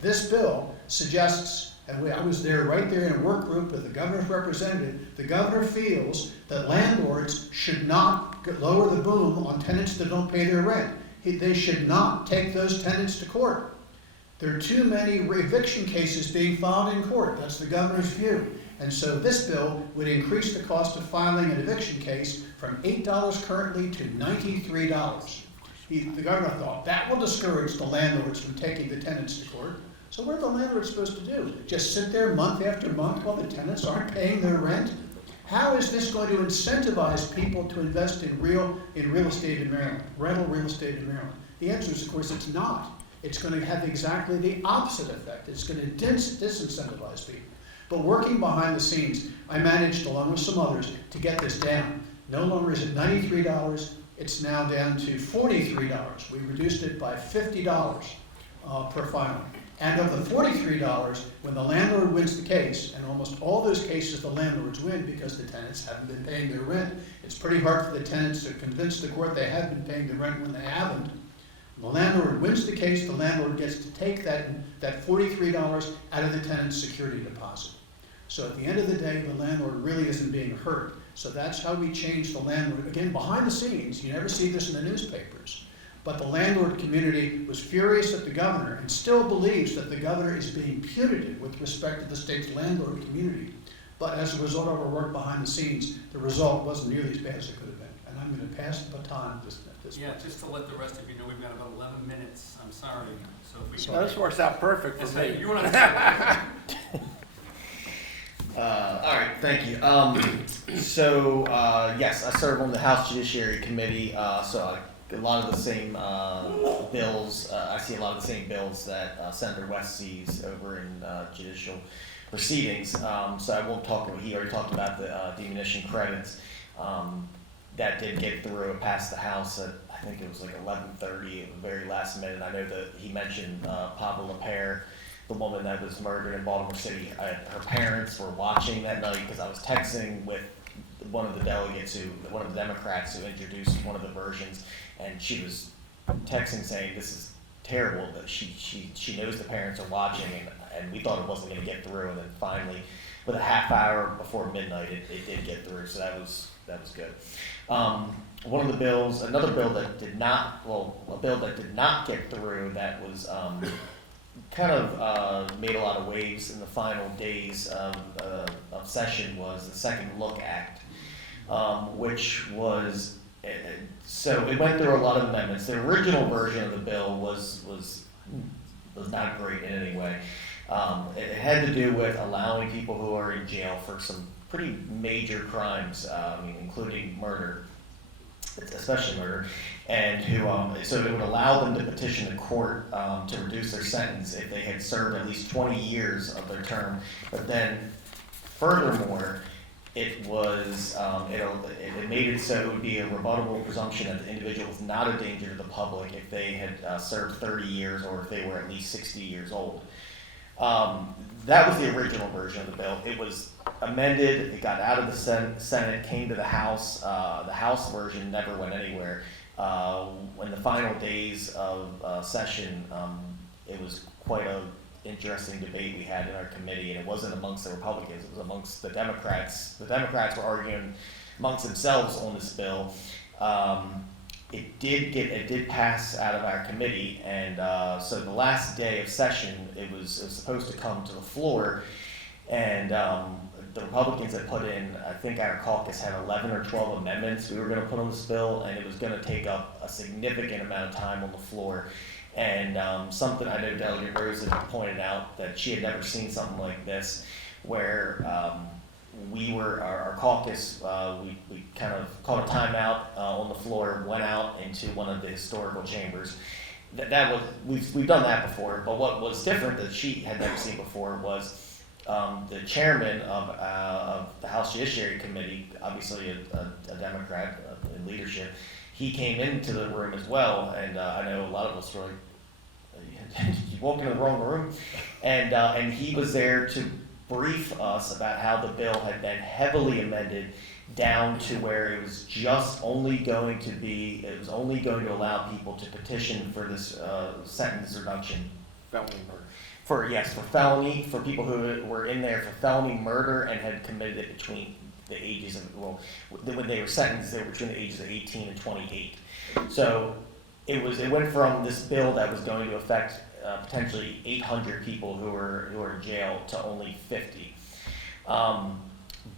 This bill suggests, and I was there right there in a work group with the governor's representative, the governor feels that landlords should not lower the boom on tenants that don't pay their rent. They should not take those tenants to court. There are too many eviction cases being filed in court. That's the governor's view. And so this bill would increase the cost of filing an eviction case from $8 currently to $93. The governor thought that will discourage the landlords from taking the tenants to court. So what are the landlords supposed to do? Just sit there month after month while the tenants aren't paying their rent? How is this going to incentivize people to invest in real estate in Maryland, rental real estate in Maryland? The answer is, of course, it's not. It's going to have exactly the opposite effect. It's going to disincentivize people. But working behind the scenes, I managed, along with some others, to get this down. No longer is it $93, it's now down to $43. We reduced it by $50 per filing. And of the $43, when the landlord wins the case, and almost all those cases the landlords win because the tenants haven't been paying their rent. It's pretty hard for the tenants to convince the court they have been paying the rent when they haven't. The landlord wins the case, the landlord gets to take that $43 out of the tenant's security deposit. So at the end of the day, the landlord really isn't being hurt. So that's how we change the landlord. Again, behind the scenes, you never see this in the newspapers. But the landlord community was furious at the governor and still believes that the governor is being punitive with respect to the state's landlord community. But as a result of our work behind the scenes, the result wasn't nearly as bad as it could have been. And I'm going to pass the baton at this point. Yeah, just to let the rest of you know, we've got about 11 minutes. I'm sorry. So if we So this works out perfect for me. You want to All right, thank you. Yes, I serve on the House Judiciary Committee, so a lot of the same bills, I see a lot of the same bills that Senator West sees over in judicial proceedings. So I won't talk, he already talked about the diminution credits. that did get through. It passed the House at, I think it was like 11:30 at the very last minute. I know that he mentioned Pablo LaPere, the woman that was murdered in Baltimore City. Her parents were watching that night because I was texting with one of the delegates one of the Democrats who introduced one of the versions, and she was texting saying, "This is terrible," that she knows the parents are watching, and we thought it wasn't going to get through, and then finally, with a half hour before midnight, it did get through, so that was good. One of the bills, another bill that did not, a bill that did not get through that was kind of made a lot of waves in the final days of session was the Second Look Act, which was, so it went through a lot of amendments. The original version of the bill was not great in any way. It had to do with allowing people who are in jail for some pretty major crimes, including murder, especially murder, and so it would allow them to petition the court to reduce their sentence if they had served at least 20 years of their term. But then, furthermore, it was it made it so it would be a rebuttable presumption that the individual was not a danger to the public if they had served 30 years or if they were at least 60 years old. That was the original version of the bill. It was amended, it got out of the Senate, came to the House. The House version never went anywhere. In the final days of session, it was quite an interesting debate we had in our committee, and it wasn't amongst the Republicans, it was amongst the Democrats. The Democrats were arguing amongst themselves on this bill. It did pass out of our committee, and so the last day of session, it was supposed to come to the floor, and the Republicans had put in, I think our caucus had 11 or 12 amendments we were going to put on this bill, and it was going to take up a significant amount of time on the floor. And something I know Delegate Rose had pointed out that she had never seen something like this, where our caucus, we kind of caught a timeout on the floor, went out into one of the historical chambers. We've done that before, but what was different that she had never seen before was the chairman of the House Judiciary Committee, obviously a Democrat in leadership. He came into the room as well, and I know a lot of us were like, you walked into the wrong room, and he was there to brief us about how the bill had been heavily amended down to where it was just only going to allow people to petition for this sentence reduction. Felony murder. For people who were in there for felony murder and had committed it between the ages of, when they were sentenced, they were between the ages of 18 and 28. So it went from this bill that was going to affect potentially 800 people who were in jail to only 50.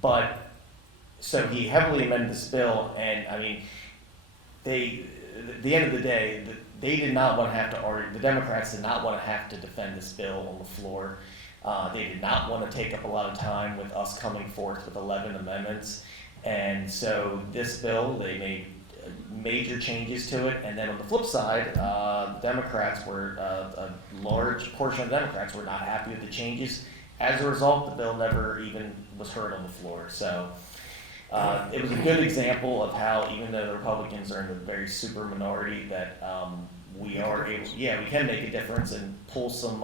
But so he heavily amended this bill, and I mean, at the end of the day, they did not want to have to argue. The Democrats did not want to have to defend this bill on the floor. They did not want to take up a lot of time with us coming forth with 11 amendments. And so this bill, they made major changes to it. And then on the flip side, the Democrats a large portion of the Democrats were not happy with the changes. As a result, the bill never even was heard on the floor. So it was a good example of how, even though the Republicans are in a very super minority, that we can make a difference and pull some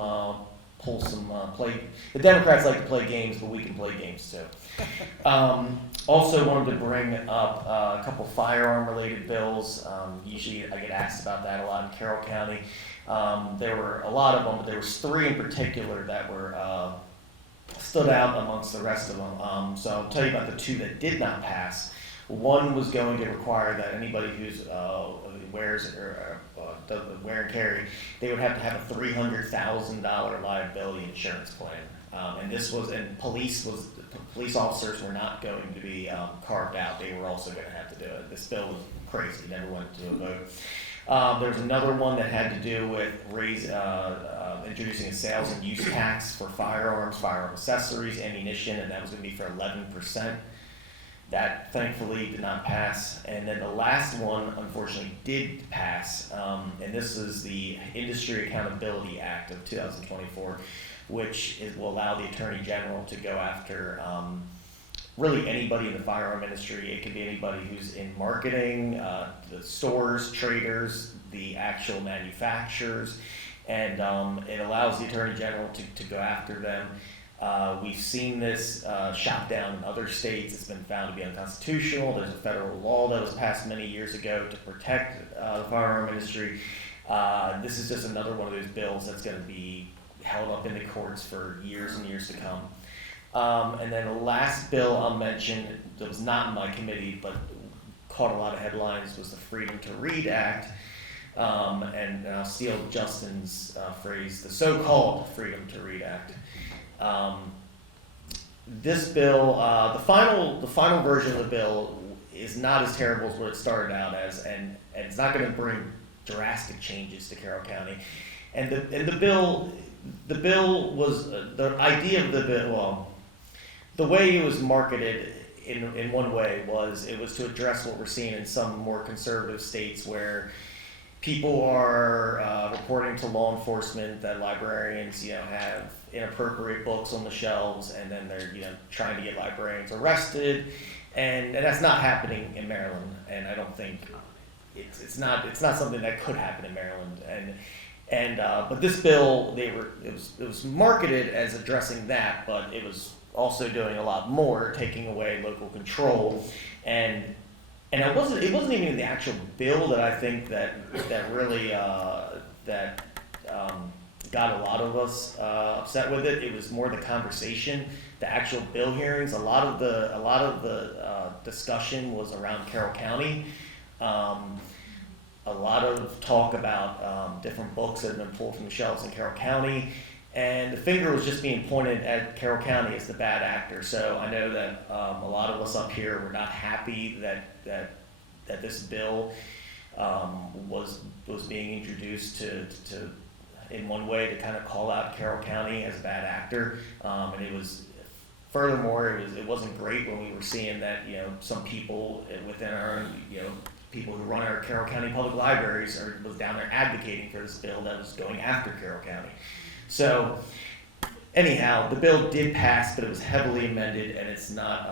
play. The Democrats like to play games, but we can play games too. Also wanted to bring up a couple firearm-related bills. Usually I get asked about that a lot in Carroll County. There were a lot of them, but there was 3 in particular that were stood out amongst the rest of them. So I'll tell you about the 2 that did not pass. One was going to require that anybody who's wears or does wear and carry, they would have to have a $300,000 liability insurance plan. And this was, and police officers were not going to be carved out. They were also going to have to do it. This bill was crazy. Never went to a vote. There was another one that had to do with introducing a sales and use tax for firearms, firearm accessories, ammunition, and that was going to be for 11%. That thankfully did not pass. And then the last one, unfortunately, did pass, and this is the Industry Accountability Act of 2024, which will allow the Attorney General to go after really anybody in the firearm industry. It could be anybody who's in marketing, the stores, traders, the actual manufacturers, and it allows the Attorney General to go after them. We've seen this shot down in other states. It's been found to be unconstitutional. There's a federal law that was passed many years ago to protect the firearm industry. This is just another one of those bills that's going to be held up in the courts for years and years to come. And then the last bill I'll mention that was not in my committee but caught a lot of headlines was the Freedom to Read Act. And I'll steal Justin's phrase, the so-called Freedom to Read Act. This bill, the final version of the bill is not as terrible as what it started out as, and it's not going to bring drastic changes to Carroll County. And the bill was the idea of the bill. Well, the way it was marketed in one way was it was to address what we're seeing in some more conservative states where people are reporting to law enforcement that librarians, have inappropriate books on the shelves, and then they're, trying to get librarians arrested, and that's not happening in Maryland. And I don't think it's not something that could happen in Maryland. But this bill, it was marketed as addressing that, but it was also doing a lot more, taking away local control, and it wasn't even in the actual bill that I think that really got a lot of us upset with it. It was more the conversation, the actual bill hearings. A lot of the discussion was around Carroll County. A lot of talk about different books that have been pulled from the shelves in Carroll County. And the finger was just being pointed at Carroll County as the bad actor. So I know that a lot of us up here were not happy that this bill was being introduced to in one way to kind of call out Carroll County as a bad actor. And it was, furthermore, it wasn't great when we were seeing that some people within our own people who run our Carroll County public libraries was down there advocating for this bill that was going after Carroll County. So anyhow, the bill did pass, but it was heavily amended, and it's not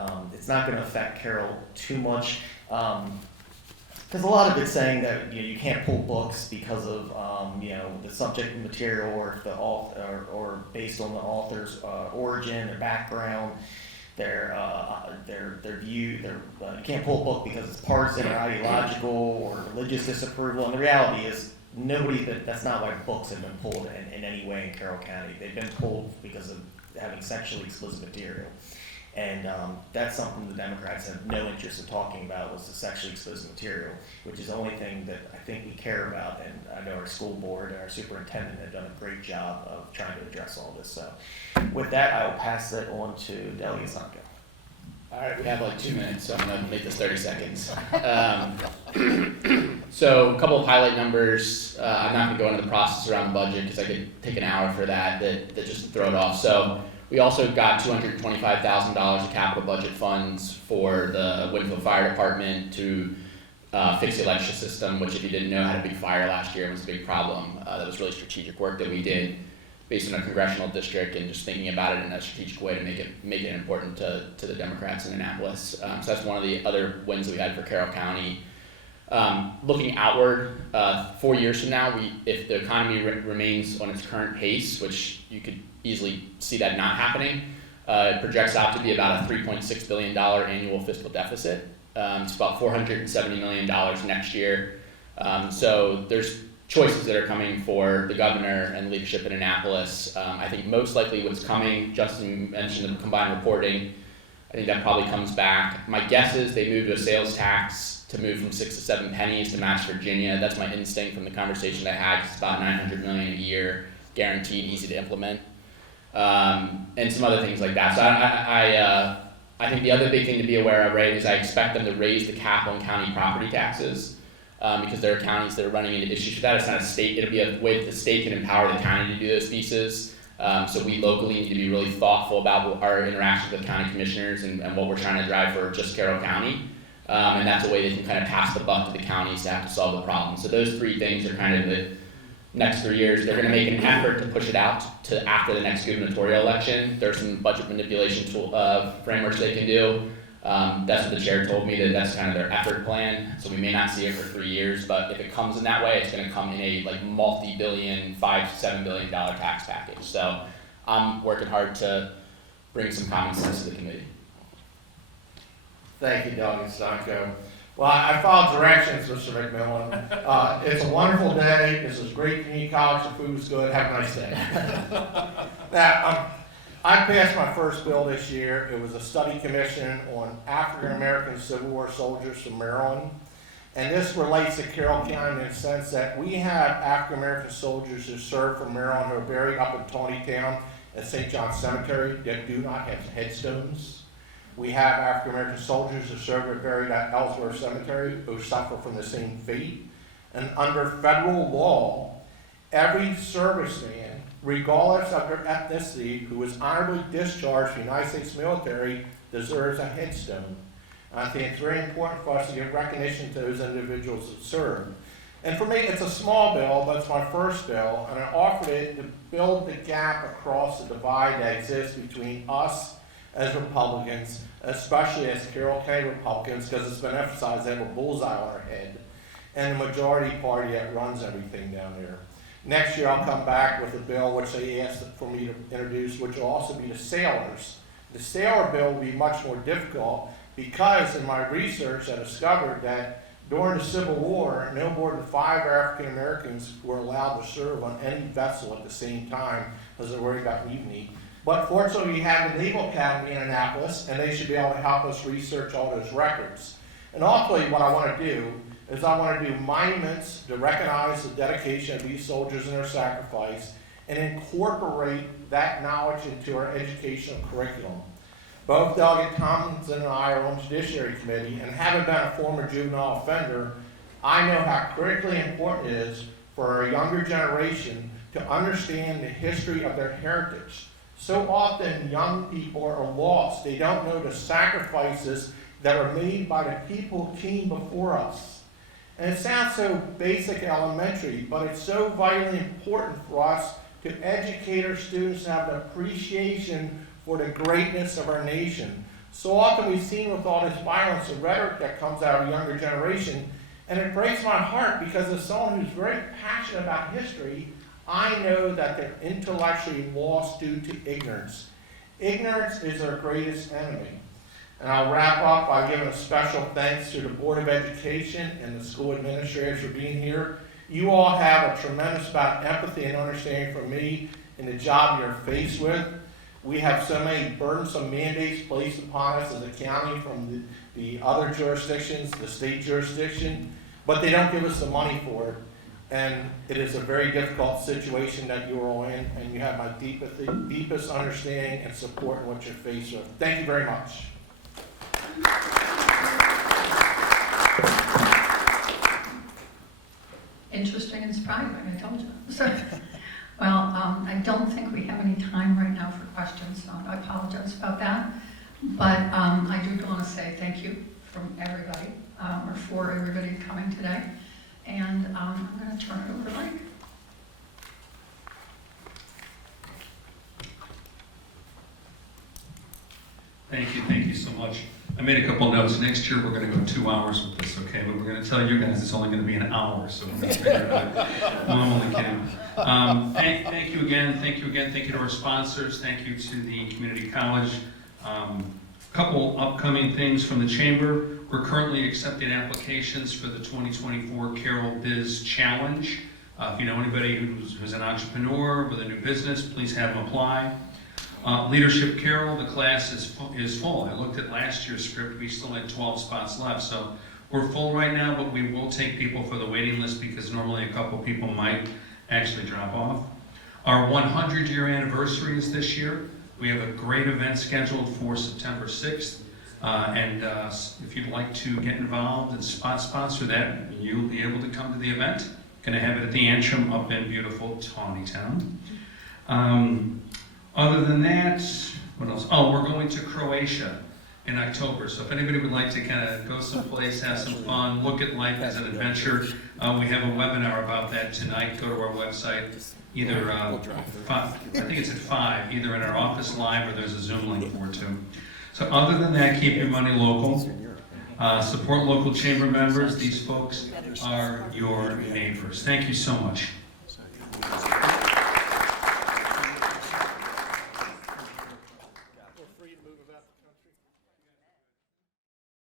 going to affect Carroll too much. Because a lot of it's saying that you can't pull books because of the subject material or if the author or based on the author's origin, their background, their view. You can't pull a book because it's partisan or ideological or religious disapproval. And the reality is that's not why books have been pulled in any way in Carroll County. They've been pulled because of having sexually explicit material. And that's something the Democrats have no interest in talking about, was the sexually explicit material, which is the only thing that I think we care about. And I know our school board and our superintendent have done a great job of trying to address all this. So with that, I will pass it on to Delegate Stonko. All right, we have like 2 minutes, so I'm gonna make this 30 seconds. So a couple of highlight numbers. I'm not gonna go into the process around the budget because I could take an hour for that just to throw it off. So we also got $225,000 of capital budget funds for the Winfield Fire Department to fix the electrical system, which, if you didn't know, had a big fire last year and was a big problem. That was really strategic work that we did based on a congressional district and just thinking about it in a strategic way to make it important to the Democrats in Annapolis. So that's one of the other wins that we had for Carroll County. Looking outward, 4 years from now, if the economy remains on its current pace, which you could easily see that not happening, it projects out to be about a $3.6 billion annual fiscal deficit. It's about $470 million next year. So there's choices that are coming for the governor and leadership in Annapolis. I think most likely what's coming, Justin mentioned the combined reporting. I think that probably comes back. My guess is they move to a sales tax to move from 6 to 7 pennies to match Virginia. That's my instinct from the conversation I had. It's about $900 million a year, guaranteed, easy to implement, and some other things like that. So I think the other big thing to be aware of, right, is I expect them to raise the cap on county property taxes. Because there are counties that are running into issues with that. It's not a state, it'll be a way that the state can empower the county to do those pieces. So we locally need to be really thoughtful about our interactions with county commissioners and what we're trying to drive for just Carroll County. And that's a way they can kind of pass the buck to the counties to have to solve the problem. So those three things are kind of next 3 years. They're gonna make an effort to push it out to after the next gubernatorial election. There's some budget manipulation frameworks they can do. That's what the chair told me, that that's kind of their effort plan. So we may not see it for 3 years, but if it comes in that way, it's gonna come in a like multi-billion, $5 to $7 billion tax package. So I'm working hard to bring some common sense to the committee. Thank you, Delegate Stonko. Well, I followed directions, Mr. McMillan. It's a wonderful day. This is great community college. The food's good. Have a nice day. Now, I passed my first bill this year. It was a study commission on African American Civil War soldiers from Maryland. And this relates to Carroll County in the sense that we have African American soldiers who served for Maryland who are buried up in Tawnytown at St. John Cemetery that do not have headstones. We have African American soldiers who served or buried at Ellsworth Cemetery who suffer from the same fate. And under federal law, every serviceman, regardless of their ethnicity, who is honorably discharged from the United States military, deserves a headstone. And I think it's very important for us to give recognition to those individuals that serve. And for me, it's a small bill, but it's my first bill, and I offered it to build the gap across the divide that exists between us as Republicans, especially as Carroll County Republicans, because it's been emphasized they have a bullseye on our head, and the majority party that runs everything down there. Next year, I'll come back with a bill which they asked for me to introduce, which will also be the sailors. The sailor bill will be much more difficult because in my research I discovered that during the Civil War, no more than 5 African Americans were allowed to serve on any vessel at the same time because they're worried about mutiny. But fortunately, we have the Naval Academy in Annapolis, and they should be able to help us research all those records. And ultimately, what I want to do is I want to do monuments to recognize the dedication of these soldiers and their sacrifice, and incorporate that knowledge into our educational curriculum. Both Delegate Tomlinson and I are on the Judiciary Committee, and having been a former juvenile offender, I know how critically important it is for our younger generation to understand the history of their heritage. So often young people are lost. They don't know the sacrifices that were made by the people who came before us. And it sounds so basic, elementary, but it's so vitally important for us to educate our students and have an appreciation for the greatness of our nation. So often we've seen with all this violence and rhetoric that comes out of a younger generation, and it breaks my heart because as someone who's very passionate about history, I know that they're intellectually lost due to ignorance. Ignorance is our greatest enemy. And I'll wrap up by giving a special thanks to the Board of Education and the school administrators for being here. You all have a tremendous amount of empathy and understanding for me in the job you're faced with. We have so many burdensome mandates placed upon us as a county from the other jurisdictions, the state jurisdiction, but they don't give us the money for it. And it is a very difficult situation that you're all in, and you have my deepest understanding and support in what you're faced with. Thank you very much. Interesting and surprising, I told you. So, well, I don't think we have any time right now for questions, so I apologize about that. But I do want to say thank you from everybody, or for everybody coming today. And I'm going to turn it over to Mike. Thank you so much. I made a couple notes. Next year, we're going to go 2 hours with this, okay? But we're going to tell you guys it's only going to be an hour, so we're going to figure it out. No, I'm only kidding. Thank you again. Thank you to our sponsors. Thank you to the community college. Couple upcoming things from the chamber. We're currently accepting applications for the 2024 Carroll Biz Challenge. If you know anybody who's an entrepreneur with a new business, please have them apply. Leadership Carroll, the class is full. I looked at last year's script, we still had 12 spots left. So we're full right now, but we will take people for the waiting list because normally a couple people might actually drop off. Our 100-year anniversary is this year. We have a great event scheduled for September 6th. And if you'd like to get involved and sponsor that, you'll be able to come to the event. Going to have it at the Antrim up in beautiful Tawnytown. Other than that, what else? Oh, we're going to Croatia in October. So if anybody would like to kind of go someplace, have some fun, look at life as an adventure, we have a webinar about that tonight. Go to our website, either, I think it's at 5, either in our office live or there's a Zoom link for it too. So other than that, keep your money local. Support local chamber members. These folks are your neighbors. Thank you so much.